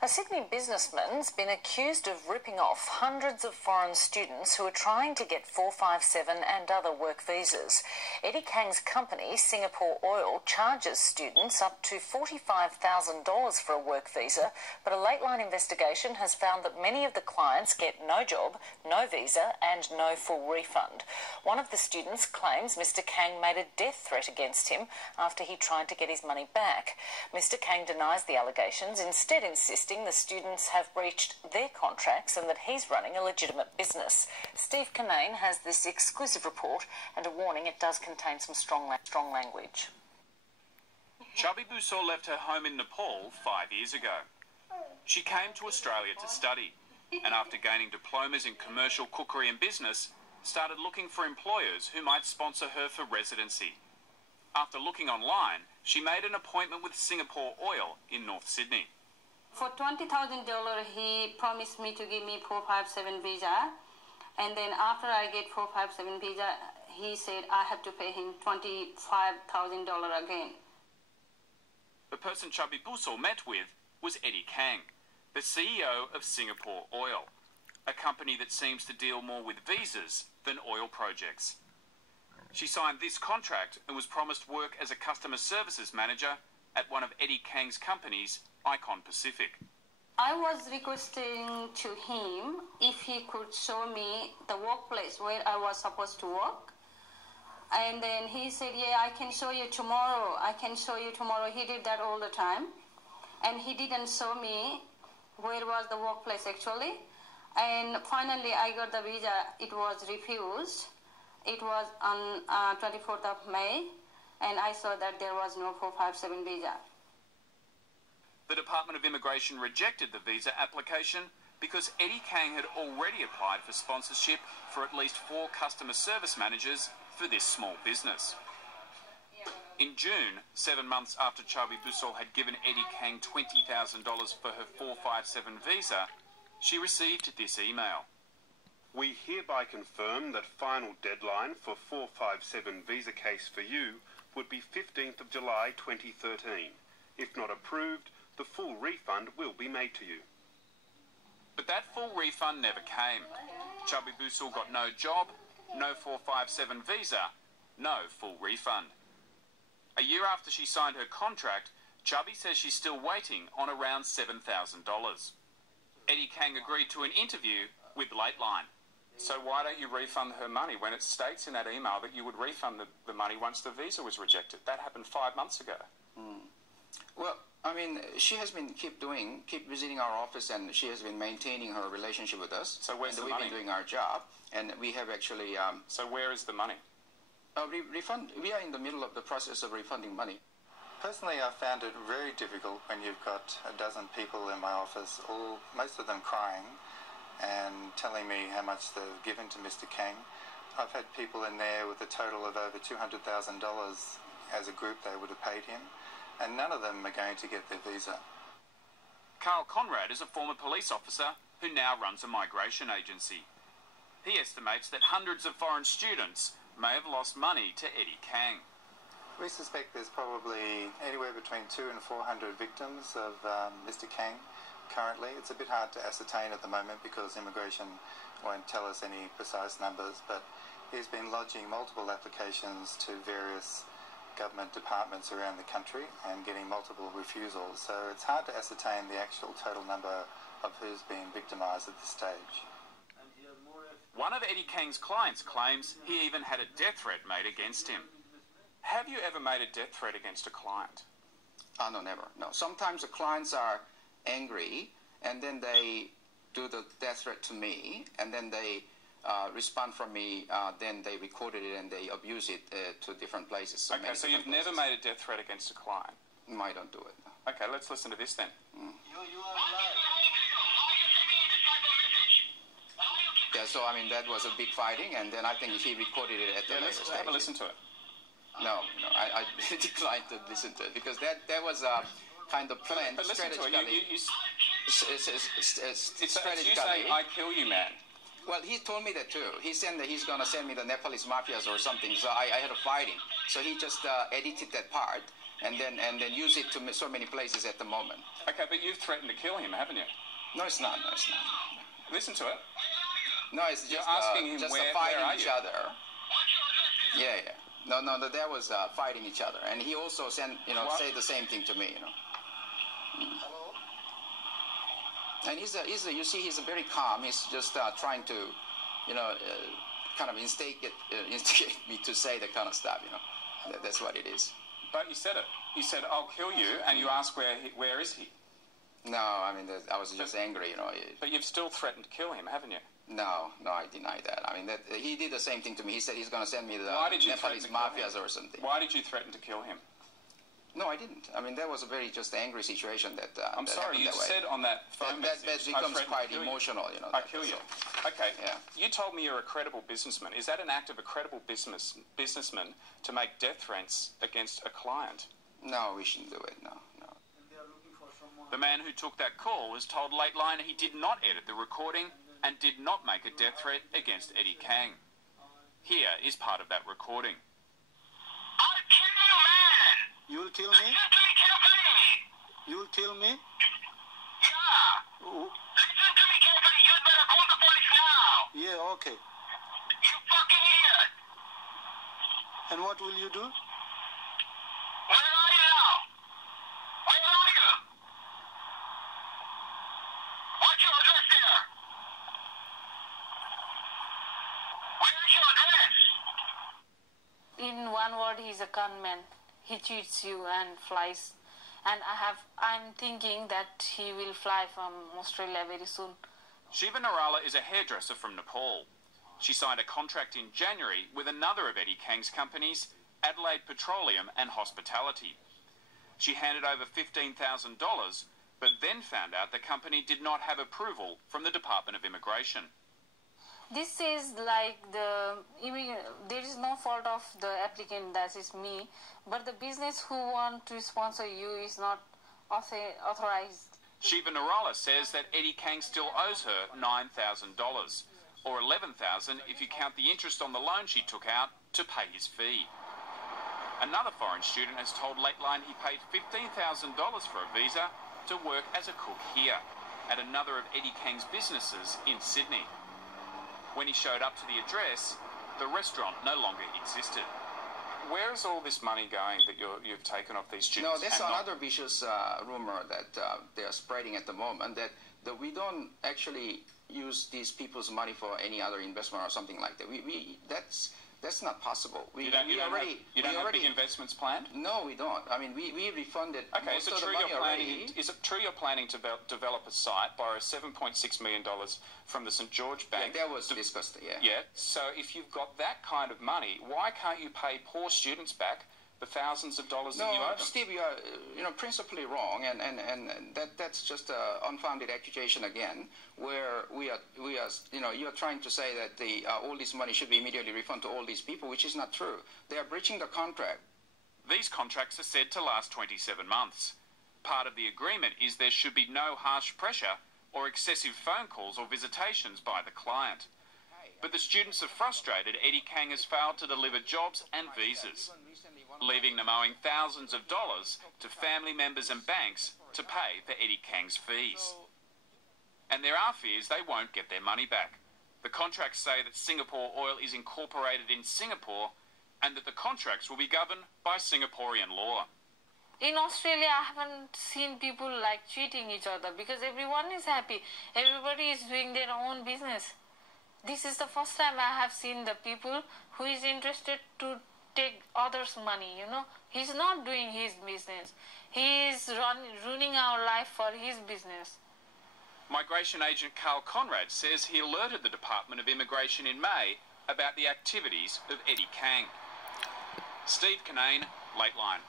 A Sydney businessman's been accused of ripping off hundreds of foreign students who are trying to get 457 and other work visas. Eddie Kang's company, Singapore Oil, charges students up to $45,000 for a work visa, but a late-line investigation has found that many of the clients get no job, no visa and no full refund. One of the students claims Mr Kang made a death threat against him after he tried to get his money back. Mr Kang denies the allegations, instead insisting the students have breached their contracts and that he's running a legitimate business. Steve Kinane has this exclusive report and a warning it does contain some strong language. Chubby Bussaw left her home in Nepal 5 years ago. She came to Australia to study and after gaining diplomas in commercial cookery and business, started looking for employers who might sponsor her for residency. After looking online, she made an appointment with Singapore Oil in North Sydney. For $20,000, he promised me to give me 457 visa, and then after I get 457 visa, he said I have to pay him $25,000 again. The person Chubby Bussaw met with was Eddie Kang, the CEO of Singapore Oil, a company that seems to deal more with visas than oil projects. She signed this contract and was promised work as a customer services manager at one of Eddie Kang's companies, Icon Pacific. I was requesting to him if he could show me the workplace where I was supposed to work. And then he said, yeah, I can show you tomorrow. I can show you tomorrow. He did that all the time. And he didn't show me where was the workplace actually. And finally I got the visa. It was refused. It was on 24th of May. And I saw that there was no 457 visa. The Department of Immigration rejected the visa application because Eddie Kang had already applied for sponsorship for at least 4 customer service managers for this small business. In June, 7 months after Chubby Bussaw had given Eddie Kang $20,000 for her 457 visa, she received this email. We hereby confirm that final deadline for 457 visa case for you would be 15th of July 2013. If not approved, the full refund will be made to you. But that full refund never came. Chubby Bussaw got no job, no 457 visa, no full refund. A year after she signed her contract, Chubby says she's still waiting on around $7,000. Eddie Kang agreed to an interview with Lateline. So why don't you refund her money when it states in that email that you would refund the money once the visa was rejected? That happened 5 months ago. Well, I mean, she has been keep visiting our office, and she has been maintaining her relationship with us. So where's the money? We've been doing our job, and we have actually... So where is the money? Refund. We are in the middle of the process of refunding money. Personally, I found it very difficult when you've got a dozen people in my office, most of them crying and telling me how much they've given to Mr. Kang. I've had people in there with a total of over $200,000 as a group they would have paid him, and none of them are going to get their visa. Carl Conrad is a former police officer who now runs a migration agency. He estimates that hundreds of foreign students may have lost money to Eddie Kang. We suspect there's probably anywhere between 200 and 400 victims of Mr. Kang currently. It's a bit hard to ascertain at the moment because immigration won't tell us any precise numbers, but he's been lodging multiple applications to various government departments around the country and getting multiple refusals. So it's hard to ascertain the actual total number of who's been victimised at this stage. One of Eddie Kang's clients claims he even had a death threat made against him. Have you ever made a death threat against a client? No, never. No. Sometimes the clients are angry, and then they do the death threat to me, and then they respond from me, then they recorded it and they abuse it to different places. So okay, so you've never made a death threat against a client? No, I don't do it. No. Okay, let's listen to this then. Yeah, so I mean, that was a big fighting, and then I think he recorded it at the later stage. Have a listen to it. No, I declined to listen to it because that was kind of planned but listen strategically. To it. Strategically. You saying, I kill you, man. Well, he told me that too. He said that he's going to send me the Nepalese mafias or something, so I had a fighting. So he just edited that part and then use it to so many places at the moment. Okay, but you've threatened to kill him, haven't you? No, it's not. No, it's not. Listen to it. No, it's You're just asking him just where fighting are each you? other. Yeah, yeah. No, that was fighting each other, and he also said the same thing to me, And he's you see, he's very calm. He's just trying to, kind of instigate me to say that kind of stuff, That's what it is. But you said it. You said, "I'll kill you," and you ask where is he? No, I mean, I was just angry, But you've still threatened to kill him, haven't you? No, I deny that. I mean, he did the same thing to me. He said he's going to send me the Nepalese mafias or something. Why did you threaten to kill him? No, I didn't. I mean, that was a very just angry situation that I'm sorry, you said on that phone that message, becomes quite emotional, I kill you. Okay, yeah. You told me you're a credible businessman. Is that an act of a credible businessman to make death threats against a client? No, we shouldn't do it, no. The man who took that call has told Lateline he did not edit the recording and did not make a death threat against Eddie Kang. Here is part of that recording. I'll kill you, man! You will kill me? You will kill me? Yeah. Ooh. Listen to me carefully. You'd better call the police now. Yeah, okay. You fucking idiot. And what will you do? Where are you now? Where are you? What's your address there? Where's your address? In one word, he's a gunman. He cheats you and flies. And I'm thinking that he will fly from Australia very soon. Shiva Narala is a hairdresser from Nepal. She signed a contract in January with another of Eddie Kang's companies, Adelaide Petroleum and Hospitality. She handed over $15,000, but then found out the company did not have approval from the Department of Immigration. This is like there is no fault of the applicant, that is me, but the business who want to sponsor you is not authorized. Shiva Narala says that Eddie Kang still owes her $9,000, or $11,000 if you count the interest on the loan she took out to pay his fee. Another foreign student has told Lateline he paid $15,000 for a visa to work as a cook here at another of Eddie Kang's businesses in Sydney. When he showed up to the address, the restaurant no longer existed. Where is all this money going that you've taken off these students? No, that's another vicious rumor that they are spreading at the moment, that we don't actually use these people's money for any other investment or something like that. That's not possible. You don't have big investments planned? No, we don't. I mean, we refunded most of the money already. Is it true you're planning to develop a site, borrow $7.6 million from the St. George Bank? Yeah, that was discussed, yeah. Yeah, so if you've got that kind of money, why can't you pay poor students back the thousands of dollars that you owe them? Steve, you are principally wrong, and that's just an unfounded accusation again, where we are you are trying to say that all this money should be immediately refunded to all these people, which is not true. They are breaching the contract. These contracts are said to last 27 months. Part of the agreement is there should be no harsh pressure or excessive phone calls or visitations by the client. But the students are frustrated Eddie Kang has failed to deliver jobs and visas, leaving them owing thousands of dollars to family members and banks to pay for Eddie Kang's fees. And there are fears they won't get their money back. The contracts say that Singapore Oil is incorporated in Singapore and that the contracts will be governed by Singaporean law. In Australia, I haven't seen people like cheating each other because everyone is happy. Everybody is doing their own business. This is the first time I have seen the people who is interested to take others' money, He's not doing his business. He is ruining our life for his business. Migration agent Carl Conrad says he alerted the Department of Immigration in May about the activities of Eddie Kang. Steve Canane, Lateline.